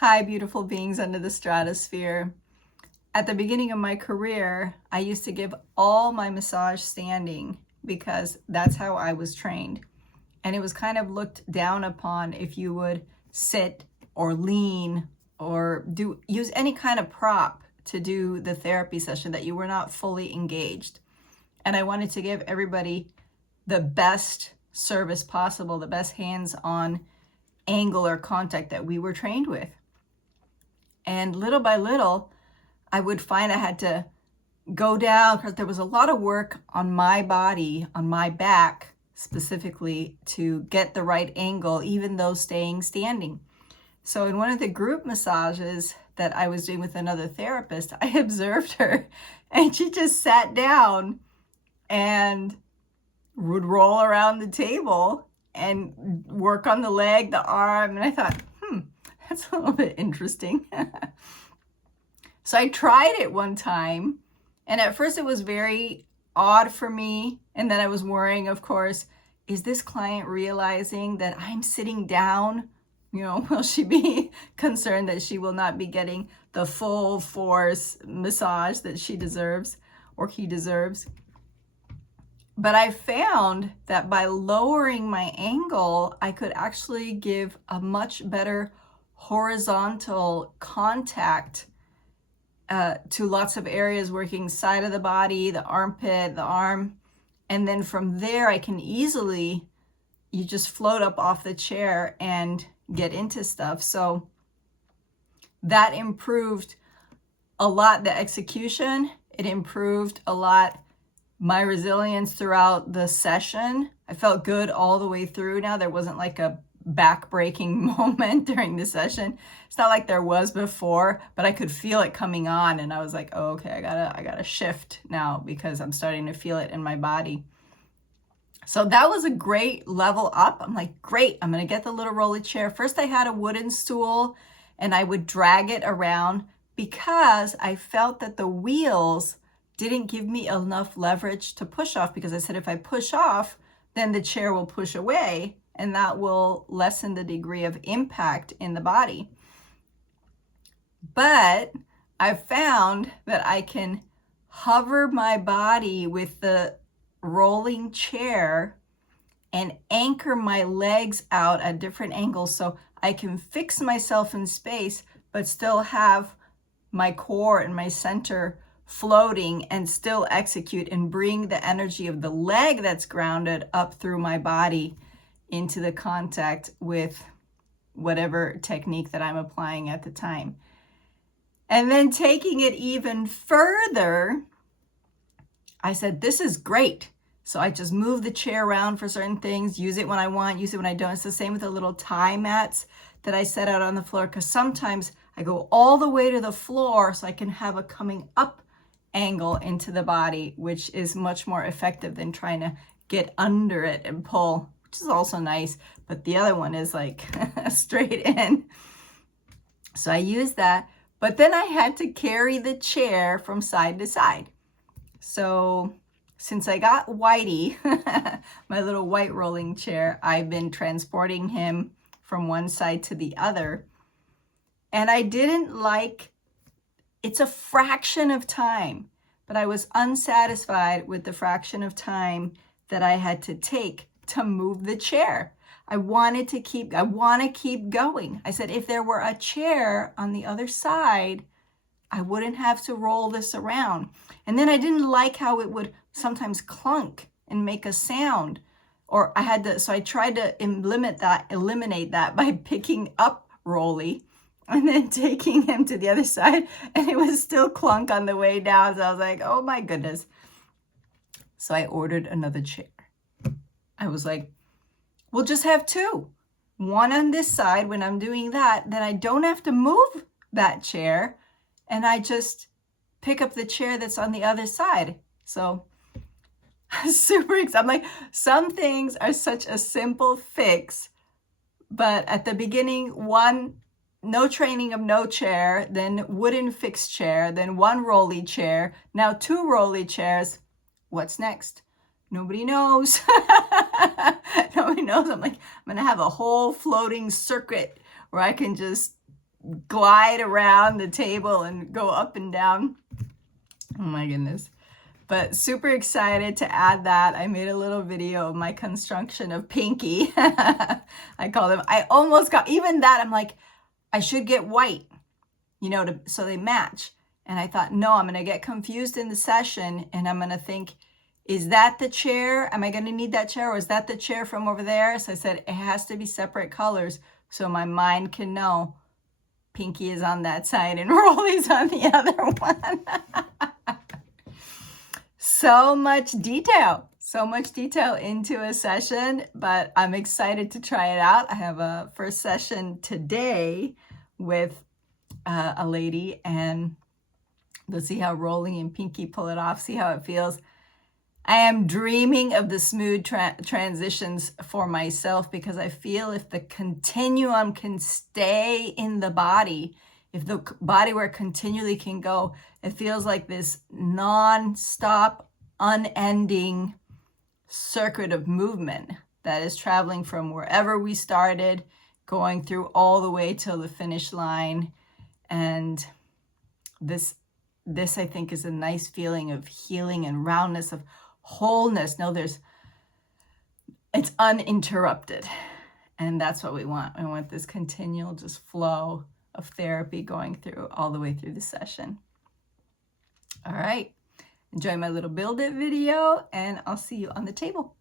Hi, beautiful beings under the stratosphere. At the beginning of my career, I used to give all my massage standing because that's how I was trained. And it was kind of looked down upon if you would sit or lean or use any kind of prop to do the therapy session, that you were not fully engaged. And I wanted to give everybody the best service possible, the best hands-on angle or contact that we were trained with. And little by little, I would find I had to go down because there was a lot of work on my body, on my back specifically, to get the right angle, even though staying standing. So in one of the group massages that I was doing with another therapist, I observed her and she just sat down and would roll around the table and work on the leg, the arm. And I thought, that's a little bit interesting. So I tried it one time, and at first it was very odd for me. And then I was worrying, of course, is this client realizing that I'm sitting down? Will she be concerned that she will not be getting the full force massage that she deserves or he deserves? But I found that by lowering my angle, I could actually give a much better horizontal contact to lots of areas, working side of the body, the armpit, the arm. And then from there, I can easily, you just float up off the chair and get into stuff. So that improved a lot the execution. It improved a lot my resilience throughout the session. I felt good all the way through. Now there wasn't like a back-breaking moment during the session. It's not like there was before, but I could feel it coming on, and I was like, oh, okay, I gotta shift now because I'm starting to feel it in my body. So that was a great level up. I'm like, great, I'm gonna get the little rolly chair. First I had a wooden stool and I would drag it around because I felt that the wheels didn't give me enough leverage to push off, because I said if I push off, then the chair will push away, and that will lessen the degree of impact in the body. But I found that I can hover my body with the rolling chair and anchor my legs out at different angles, so I can fix myself in space but still have my core and my center floating and still execute and bring the energy of the leg that's grounded up through my body into the contact with whatever technique that I'm applying at the time. And then taking it even further, I said, this is great. So I just move the chair around for certain things, use it when I want, use it when I don't. It's the same with the little tie mats that I set out on the floor, because sometimes I go all the way to the floor so I can have a coming up angle into the body, which is much more effective than trying to get under it and pull, which is also nice, but the other one is like straight in. So I used that, but then I had to carry the chair from side to side. So since I got Whitey, my little white rolling chair, I've been transporting him from one side to the other. And I didn't like, it's a fraction of time, but I was unsatisfied with the fraction of time that I had to take to move the chair. I want to keep going. I said, if there were a chair on the other side, I wouldn't have to roll this around. And then I didn't like how it would sometimes clunk and make a sound, or so I tried to eliminate that by picking up Rolly and then taking him to the other side, and it was still clunk on the way down. So I was like, oh my goodness. So I ordered another chair. I was like, we'll just have two. One on this side when I'm doing that, then I don't have to move that chair, and I just pick up the chair that's on the other side. So super excited. I'm like, some things are such a simple fix, but at the beginning, no training of no chair, then wooden fixed chair, then one rolly chair, now two rolly chairs. What's next? Nobody knows. Nobody knows. I'm like, I'm going to have a whole floating circuit where I can just glide around the table and go up and down. Oh my goodness. But super excited to add that. I made a little video of my construction of Pinky. I call them, I almost got, even that, I'm like, I should get white, you know, so they match. And I thought, no, I'm going to get confused in the session and I'm going to think, is that the chair? Am I going to need that chair? Or is that the chair from over there? So I said, it has to be separate colors so my mind can know Pinky is on that side and Rolly's on the other one. So much detail into a session, but I'm excited to try it out. I have a first session today with a lady, and let's see how Rolly and Pinky pull it off, see how it feels. I am dreaming of the smooth transitions for myself, because I feel if the continuum can stay in the body, if the body where continually can go, it feels like this non-stop, unending circuit of movement that is traveling from wherever we started, going through all the way till the finish line. And this I think is a nice feeling of healing and roundness, of wholeness. No, it's uninterrupted. And that's what we want. We want this continual just flow of therapy going through all the way through the session. All right. Enjoy my little build it video, and I'll see you on the table.